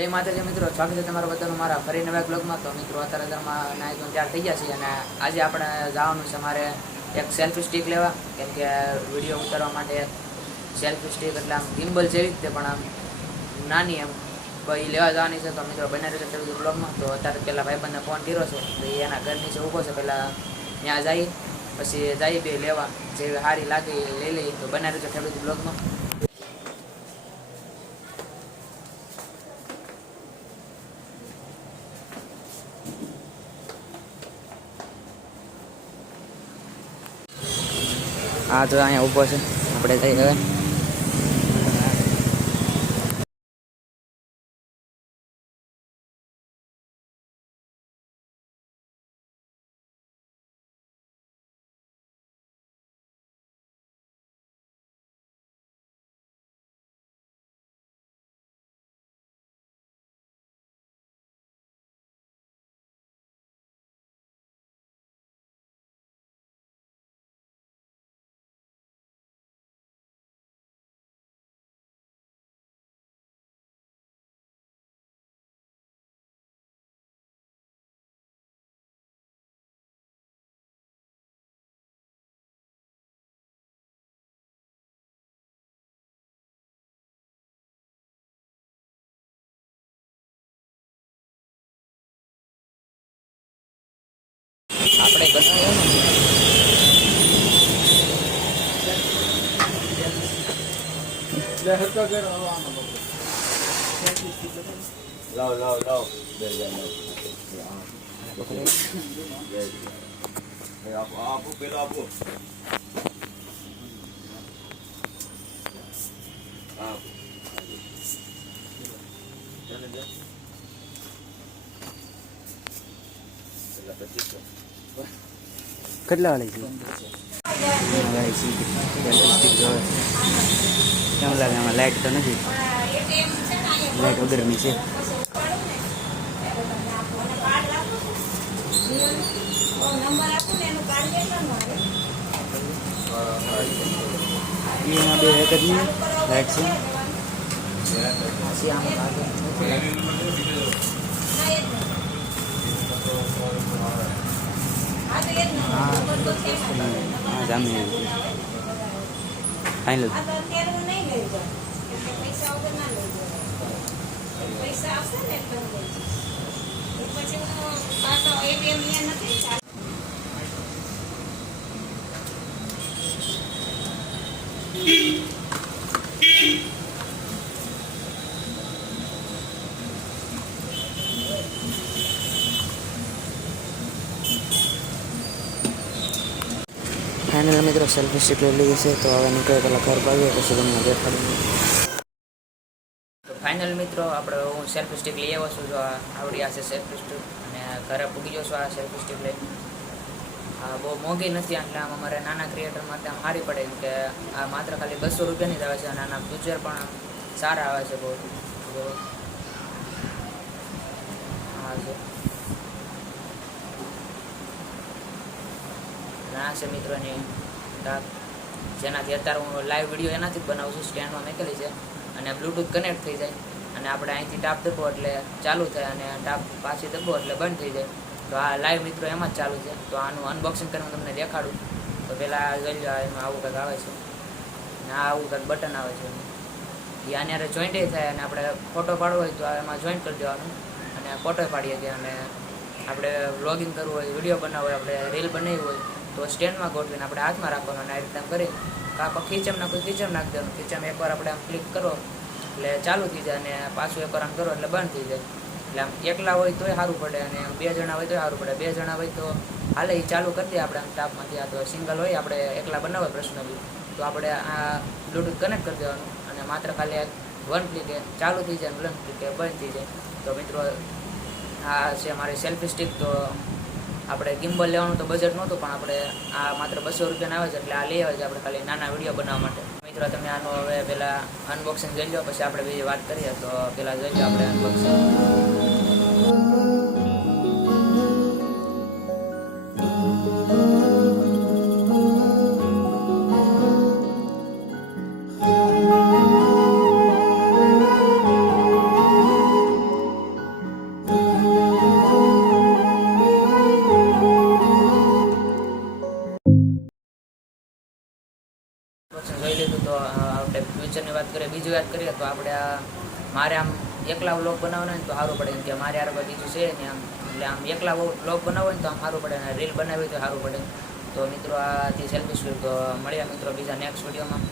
જય માતાજી મિત્રો, સ્વાગત છે તમારા બધાનું મારા ફરી નવા બ્લોગમાં. તો મિત્રો અત્યારે નાઈ ધોઈને તૈયાર થઈ ગયા છીએ અને આજે આપણે જવાનું છે મારે એક સેલ્ફી સ્ટિક લેવા, કેમ કે વિડીયો ઉતારવા માટે સેલ્ફી સ્ટિક એટલે આમ ગિમ્બલ જેવી જ તે પણ આમ નાની એમ એ લેવા જવાની છે. તો મિત્રો બને રહેશે બ્લોગમાં. તો અત્યારે પહેલાં ભાઈબંધને ફોન કર્યો છે તો એના ઘર નીચે ઊભો છે, પહેલાં ત્યાં જઈએ પછી જઈએ બે લેવા, જેવી સારી લાગે એ લઈ લઈએ. તો બને રહેશે ખેડૂત બ્લોગમાં. હા તો અહીંયા ઊભો છે, આપણે જઈ હવે. આપણે લાવ લાવ લાવ આપો પેલા આપો કેટલા વાળી છે? કેમ લાગે? આમાં લાઇટ તો નથી, લાઇટ વગરની છે. એમાં બે એક જ નહીં લાઇટ છે. હા જામી ફાઇનલ. ફાઇનલ મિત્રો સેલ્ફી સ્ટિક લઈ લઈએ છે. તો હવે નીકળે પહેલાં ઘર પાવીએ પછી તમને દેખાડીએ. તો ફાઇનલ મિત્રો આપણે હું સેલ્ફી સ્ટિક લઈ આવ્યો છું. જો આવડી આ છે સેલ્ફી સ્ટિક, અને ઘરે પૂગી જશો આ સેલ્ફી સ્ટિક લઈ. આ બહુ મોંઘી નથી, એટલે આમ અમારે નાના ક્રિએટર માટે આમ સારી પડે, કેમ કે આ માત્ર ખાલી 200 રૂપિયાની જ આવે છે અને આના ફ્યુચર પણ સારા આવે છે બહુ. હા છે ના છે મિત્રો એની ટાપ, જેનાથી અત્યારે હું લાઈવ વિડીયો એનાથી જ બનાવું છું. સ્ટેન્ડમાં મેકેલી છે અને બ્લૂટૂથ કનેક્ટ થઈ જાય, અને આપણે અહીંથી ટાપ દબો એટલે ચાલુ થાય અને ટાપ પાછી દબો એટલે બંધ થઈ જાય. તો આ લાઈવ મિત્રો એમાં જ ચાલુ છે. તો આનું અનબોક્સિંગ કરીને તમને દેખાડું. તો પહેલાં જોઈ લો, એમાં આવું કંઈક આવે છે ને આ આવું કંઈક બટન આવે છે. એ આની યારે જોઈન્ટ થાય, અને આપણે ફોટો પાડવો હોય તો એમાં જોઈન્ટ કરી દેવાનું અને ફોટો પાડીએ છીએ. અને આપણે વ્લોગિંગ કરવું હોય, વિડીયો બનાવવો હોય, આપણે રીલ બનાવી હોય તો સ્ટેન્ડમાં ગોઠવીને આપણે હાથમાં રાખવાનું અને આ રીતે કરી કાં ખીચમ નાખો, ખીચમ નાખી દેવાનું. ખીચમ એકવાર આપણે આમ ક્લિક કરો એટલે ચાલુ થઈ જાય, અને પાછું એકવાર આમ કરો એટલે બંધ થઈ જાય. એટલે આમ એકલા હોય તોય સારું પડે, અને 2 જણા હોય તોય સારું પડે. 2 જણા હોય તો હાલે એ ચાલુ કરી દઈએ આપણે આમ ટાપમાંથી. આ તો સિંગલ હોય, આપણે એકલા બનાવો પર્સનલી તો આપણે આ બ્લૂટૂથ કનેક્ટ કરી દેવાનું, અને માત્ર ખાલી 1 ક્લિકે ચાલુ થઈ જાય, 1 ક્લિકે બંધ થઈ જાય. તો મિત્રો આ છે મારી સેલ્ફી સ્ટિક. તો આપણે ગિમ્બલ લેવાનું તો બજેટ નહોતું, પણ આપણે આ માત્ર 200 રૂપિયાના આવે છે, એટલે આ લઈ આવે છે આપણે ખાલી નાના વિડીયો બનાવવા માટે. મિત્રો તમે આનો હવે પહેલાં અનબોક્સિંગ જોઈ લો, પછી આપણે બીજી વાત કરીએ. તો પહેલાં જોઈ લો આપણે અનબોક્સિંગ. આપણે ફ્યુચરની વાત કરીએ, બીજી વાત કરીએ તો આપણે મારે આમ એકલા વ્લોગ બનાવવાનો હોય ને તો સારું પડે, કેમ કે મારે યાર કોઈ બીજું છે નહીં આમ, એટલે આમ એકલા વ્લોગ બનાવવો હોય ને તો આમ સારું પડે, અને રીલ બનાવી તો સારું પડે. તો મિત્રો આ હતી સેલ્ફી સ્વીટ. તો મળ્યા મિત્રો બીજા નેક્સ્ટ વિડીયોમાં.